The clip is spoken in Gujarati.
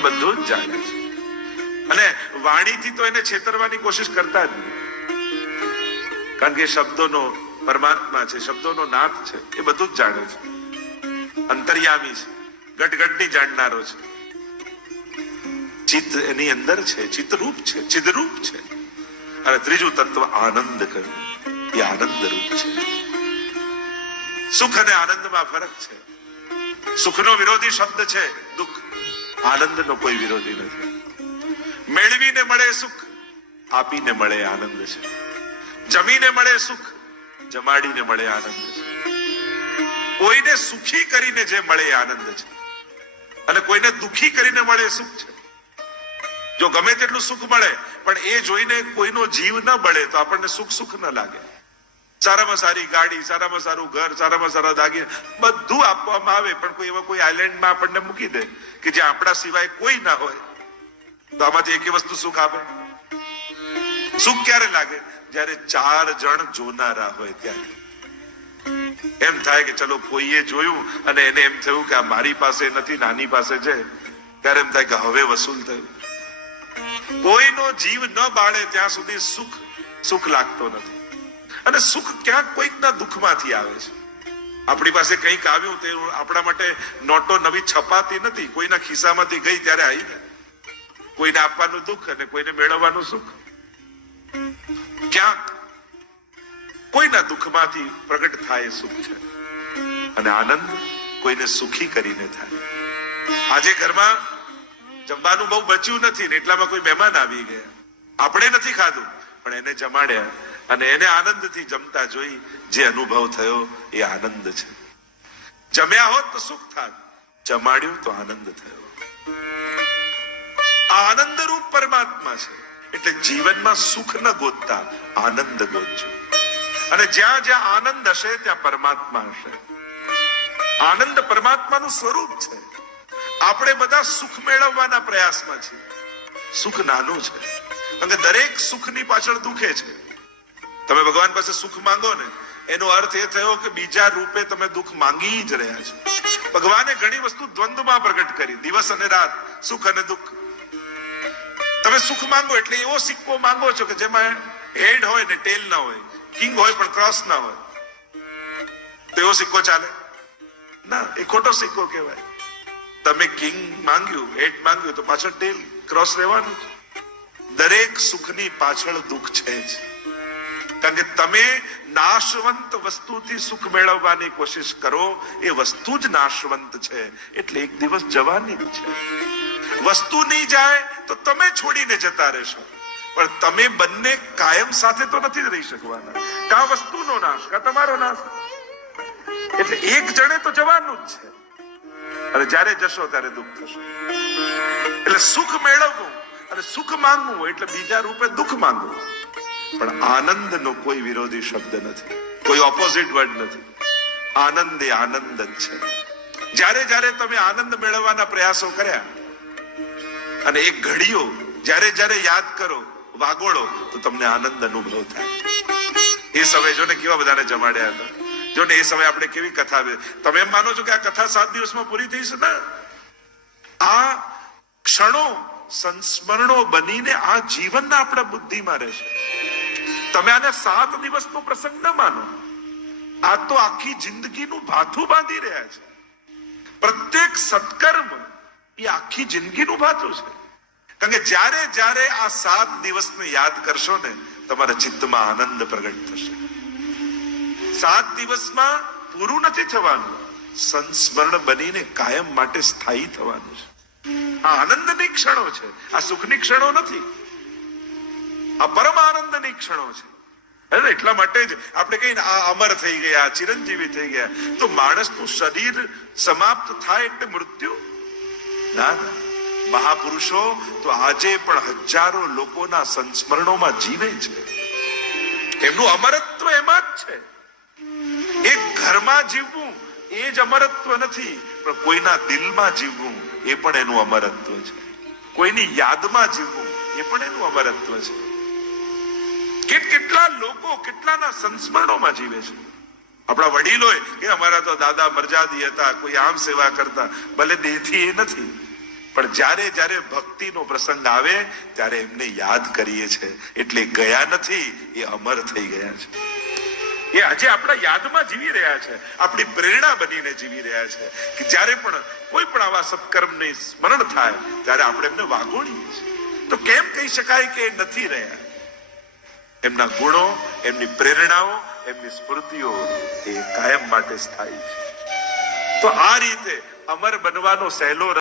એ બધું જ જાણે છે. અને વાણીથી તો એને છેતરવાની કોશિશ કરતા જ નહીં. કારણ કે શબ્દોનો પરમાત્મા છે, શબ્દોનો નાથ છે, એ બધું જ જાણે છે. અંતર્યામી છે, ગટગટની જાણનારો છે. ચિત્ત એની અંદર છે, ચિત્તરૂપ છે, ચિદરૂપ છે. અને ત્રીજું તત્વ આનંદ કહ્યું એ આનંદ રૂપ છે. સુખ અને આનંદમાં ફરક છે. સુખનો વિરોધી શબ્દ છે, દુઃખ. આનંદનો કોઈ વિરોધી નથી. મેળવીને મળે સુખ, આપીને મળે આનંદ છે. જમીને મળે સુખ, જમાડીને મળે આનંદ છે. કોઈને સુખી કરીને જે મળે આનંદ છે. અને કોઈને દુખી કરીને મળે સુખ છે. જો ગમે તેટલું સુખ મળે, પણ એ જોઈને કોઈનો જીવ ન બળે તો આપણને સુખ સુખ ન લાગે. સારામાં સારી ગાડી, સારામાં સારું ઘર, સારામાં સારા દાગી બધું આપવામાં આવે, પણ કોઈ એવા કોઈ આઈલેન્ડમાં આપણને મૂકી દે કે જે આપણા સિવાય કોઈ ના હોય. તો આમાંથી એકે વસ્તુ સુખ આપે સુખ ક્યારે લાગે? જ્યારે ચાર જણ જોનારા હોય ત્યારે. એમ થાય કે ચલો કોઈએ જોયું અને એને એમ થયું કે આ મારી પાસે નથી, નાની પાસે છે. ત્યારે એમ થાય કે હવે વસૂલ થયું. કોઈનો જીવ ન બાળે ત્યાં સુધી સુખ સુખ લાગતો નથી. અને સુખ ક્યાંક કોઈકના દુઃખમાંથી આવે છે. આપણી પાસે કંઈક આવ્યું તે આપણા માટે નોટો નવી છપાતી નથી. કોઈના ખિસ્સામાંથી ગઈ ત્યારે આવી ગઈ કોઈને આપવાનું દુઃખ અને કોઈને મેળવવાનું સુખ. ક્યાંક કોઈના દુઃખમાંથી પ્રગટ થાય સુખ છે. અને આનંદ કોઈને સુખી કરીને થાય. આજે ઘરમાં જમવાનું બહુ બચ્યું નથી ને એટલામાં કોઈ મહેમાન આવી ગયા. આપણે નથી ખાધું, પણ એને જમાડ્યા. અને એને આનંદથી જમતા જોઈ જે અનુભવ થયો એ આનંદ છે. જમ્યા હોત તો સુખ થાત, જમાડ્યું તો આનંદ થયો. આ આનંદ રૂપ પરમાત્મા છે, એટલે જીવનમાં સુખ ન ગોતતા, આનંદ ગોતજો. અને જ્યાં જ્યાં આનંદ હશે, ત્યાં પરમાત્મા હશે. આનંદ પરમાત્માનું સ્વરૂપ છે. આપણે બધા સુખ મેળવવાના પ્રયાસમાં છીએ. સુખ નાનું છે. અને દરેક સુખની પાછળ દુખે છે. તમે ભગવાન પાસે સુખ માંગો ને, એનો અર્થ એ થયો કે બીજા રૂપે તમે દુઃખ માંગી જ રહ્યા છો. ભગવાને ઘણી વસ્તુ દ્વંદ્વમાં પ્રગટ કરી, દિવસ અને રાત, સુખ અને દુઃખ. તમે સુખ માંગો એટલે એવો સિક્કો માંગો છો કે જેમાં હેડ હોય ને ટેલ ના હોય, કિંગ હોય પણ ક્રોસ ના હોય. તો એવો સિક્કો ચાલે? ના, એ ખોટો સિક્કો કહેવાય. તમે કિંગ માંગ્યું, હેડ માંગ્યું, તો પાછળ ટેલ, ક્રોસ રહેવાનું દરેક સુખની પાછળ દુઃખ છે જ. કે તમે નાશવંત વસ્તુથી સુખ મેળવવાની કોશિશ કરો, એ વસ્તુ જ નાશવંત છે. એટલે એક દિવસ જવાની છે. વસ્તુ નહીં જાય તો તમે છોડીને જતા રહેશો. પણ તમે બંને કાયમ સાથે તો નથી રહી શકવાના. કા વસ્તુનો નાશ, કા તમારો નાશ. એટલે એક જણે તો જવાનું જ છે. અને જ્યારે જશો ત્યારે દુઃખ થશે. એટલે સુખ મેળવવું અને સુખ માંગવું એટલે બીજા રૂપે દુઃખ માંગવું. પણ આનંદનો કોઈ વિરોધી શબ્દ નથી, કોઈ ઓપોઝિટ વર્ડ નથી. આનંદ એ આનંદ જ છે. જ્યારે જ્યારે તમે આનંદ મેળવવાના પ્રયાસો કર્યા, અને એક ઘડીઓ જ્યારે જ્યારે યાદ કરો, વાગોળો, તો તમને આનંદ અનુભવ થાય. એ સમય જો ને કેવા બધાને જમાડ્યા હતા. જો ને એ સમય આપણે કેવી કથા તમે એમ માનો છો કે આ કથા સાત દિવસમાં પૂરી થઈ છે ને? આ ક્ષણો સંસ્મરણો બનીને આ જીવનના આપણા બુદ્ધિમાં રહેશે. તમે આને સાત દિવસનો પ્રસંગ ન માનો. આ તો આખી જિંદગીનું ભાથું બાંધી રહ્યા છે. પ્રત્યેક સત્કર્મ એ આખી જિંદગીનું ભાથું છે. કારણ કે જ્યારે જ્યારે આ સાત દિવસને યાદ કરશો ને, તમારા ચિત્તમાં આનંદ પ્રગટ થશે. સાત દિવસમાં પૂરું નથી થવાનું. સંસ્મરણ બનીને કાયમ માટે સ્થાયી થવાનું છે. આ આનંદની ક્ષણો છે. આ સુખની ક્ષણો નથી. આ પરમ આનંદની ક્ષણો છે. એટલા માટે જ આપણે કહીએ ને, આ અમર થઈ ગયા, ચિરંજીવી થઈ ગયા. તો માણસનું શરીર સમાપ્ત થાય એટલે મૃત્યુ? ના ના. મહાપુરુષો, તો આજે પણ હજારો લોકોના સંસ્મરણોમાં જીવે છે. એમનું અમરત્વ એમાં જ છે. એક ઘરમાં જીવવું એ જ અમરત્વ નથી, પણ કોઈના દિલમાં જીવવું એ પણ એનું અમરત્વ છે. કોઈની યાદમાં જીવવું એ પણ એનું અમરત્વ છે. કેટ કેટલા લોકો કેટલાના સંસ્મરણોમાં જીવે છે? આપણા વડીલોએ કે અમારા તો દાદા મરજાદી હતા, કોઈ આમ સેવા કરતા, ભલે દેહથી એ નથી. પણ જ્યારે જ્યારે ભક્તિનો પ્રસંગ આવે, ત્યારે એમને યાદ કરીએ છે. એટલે ગયા નથી, એ અમર થઈ ગયા છે. એ આજે આપણા યાદમાં જીવી રહ્યા છે. આપણી પ્રેરણા બનીને જીવી રહ્યા છે. કે જ્યારે પણ કોઈ પણ આવા સત્કર્મની સ્મરણ થાય, ત્યારે આપણે એમને વાગોળીએ છીએ. તો કેમ કહી શકાય કે નથી રહ્યા? એમના ગુણો, એમની પ્રેરણાઓ, એમની સ્મૃતિઓ એ કાયમ માટે સ્થાયી છે. તો આ રીતે અમર બનવાનો સહેલો